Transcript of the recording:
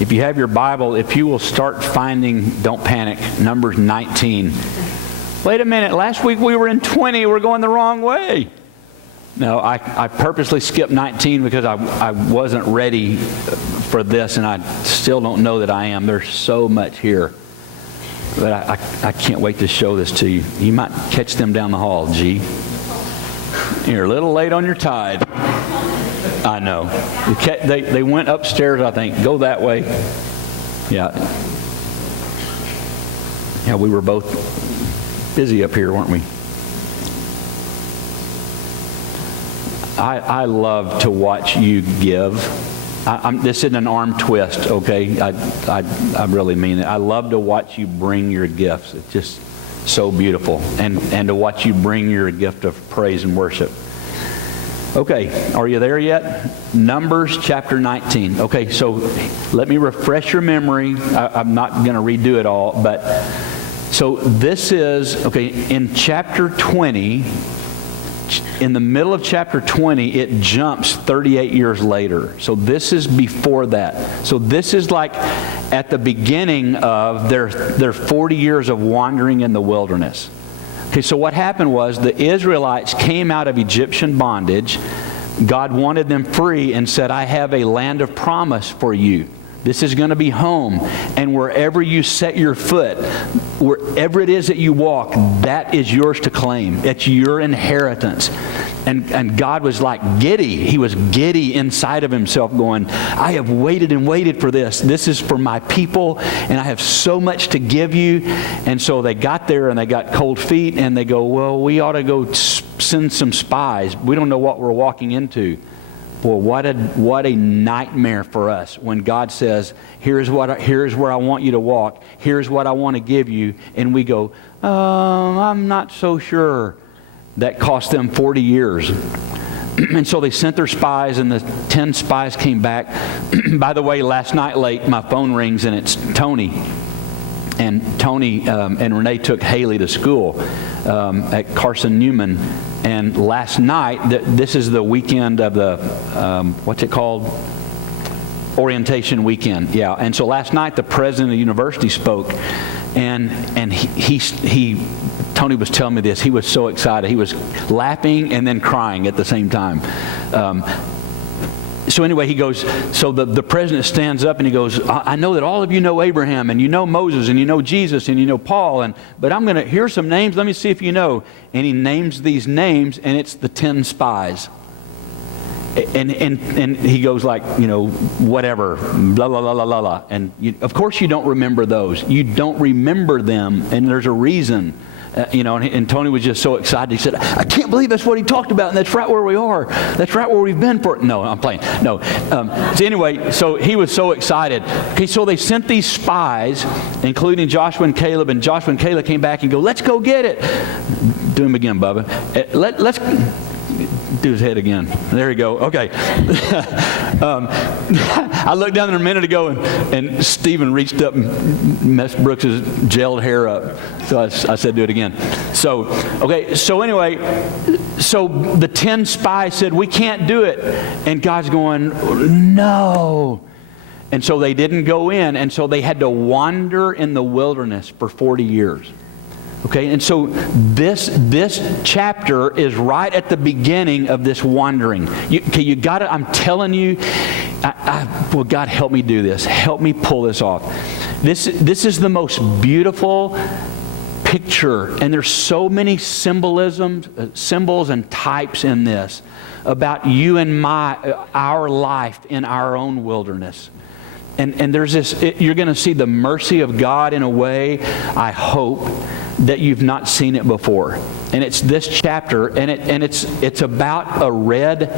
If you have your Bible, if you will start finding, don't panic, Numbers 19. Wait a minute, last week we were in 20, we're going the wrong way. No, I purposely skipped 19 because I wasn't ready for this, and I still don't know that I am. There's so much here. But I can't wait to show this to you. You might catch them down the hall, G. You're a little late on your tide. I know. They went upstairs, I think. Go that way. Yeah. Yeah, we were both busy up here, weren't we? I love to watch you give. This isn't an arm twist, okay? I really mean it. I love to watch you bring your gifts. It's just so beautiful. And to watch you bring your gift of praise and worship. Okay, are you there yet? Numbers chapter 19. Okay, so let me refresh your memory. I'm not going to redo it all, but so this is, okay, in chapter 20, in the middle of chapter 20, it jumps 38 years later. So this is before that. So this is like at the beginning of their 40 years of wandering in the wilderness. Okay, so what happened was the Israelites came out of Egyptian bondage. God wanted them free and said, I have a land of promise for you. This is going to be home. And wherever you set your foot, wherever it is that you walk, that is yours to claim. It's your inheritance. And God was like giddy. He was giddy inside of himself going, I have waited and waited for this. This is for my people, and I have so much to give you. And so they got there and they got cold feet, and they go, well, we ought to go send some spies. We don't know what we're walking into. Well, what a nightmare for us when God says, here's where I want you to walk. Here's what I want to give you. And we go, I'm not so sure. That cost them 40 years. And so they sent their spies, and the 10 spies came back. By the way, last night late, my phone rings, and it's Tony. And Tony and Renee took Haley to school at Carson Newman. And last night, this is the weekend of the, what's it called? Orientation weekend. Yeah. And so last night, the president of the university spoke. And Tony was telling me this. He was so excited. He was laughing and then crying at the same time. So anyway, he goes, so the president stands up and he goes, I know that all of you know Abraham, and you know Moses, and you know Jesus, and you know Paul, but I'm going to, here's some names, let me see if you know. And he names these names, and it's the 10 spies. And he goes like, whatever, blah, blah, blah, blah, blah, blah. And of course you don't remember those. You don't remember them, and there's a reason. And Tony was just so excited. He said, I can't believe that's what he talked about, and that's right where we are. That's right where we've been for... No, I'm playing. No. So anyway, so he was so excited. Okay, so they sent these spies, including Joshua and Caleb, and Joshua and Caleb came back and go, let's go get it. Do him again, Bubba. Let's... Do his head again. There you go. Okay. I looked down there a minute ago, and Stephen reached up and messed Brooks's gelled hair up. So I said, do it again. So, okay. So anyway, so the 10 spies said, we can't do it. And God's going, no. And so they didn't go in. And so they had to wander in the wilderness for 40 years. Okay, and so this chapter is right at the beginning of this wandering. You got to, I'm telling you, well, God, help me do this. Help me pull this off. This is the most beautiful picture, and there's so many symbols and types in this about you and our life in our own wilderness. And there's this, you're going to see the mercy of God in a way, I hope, that you've not seen it before. And it's this chapter, and it's about a red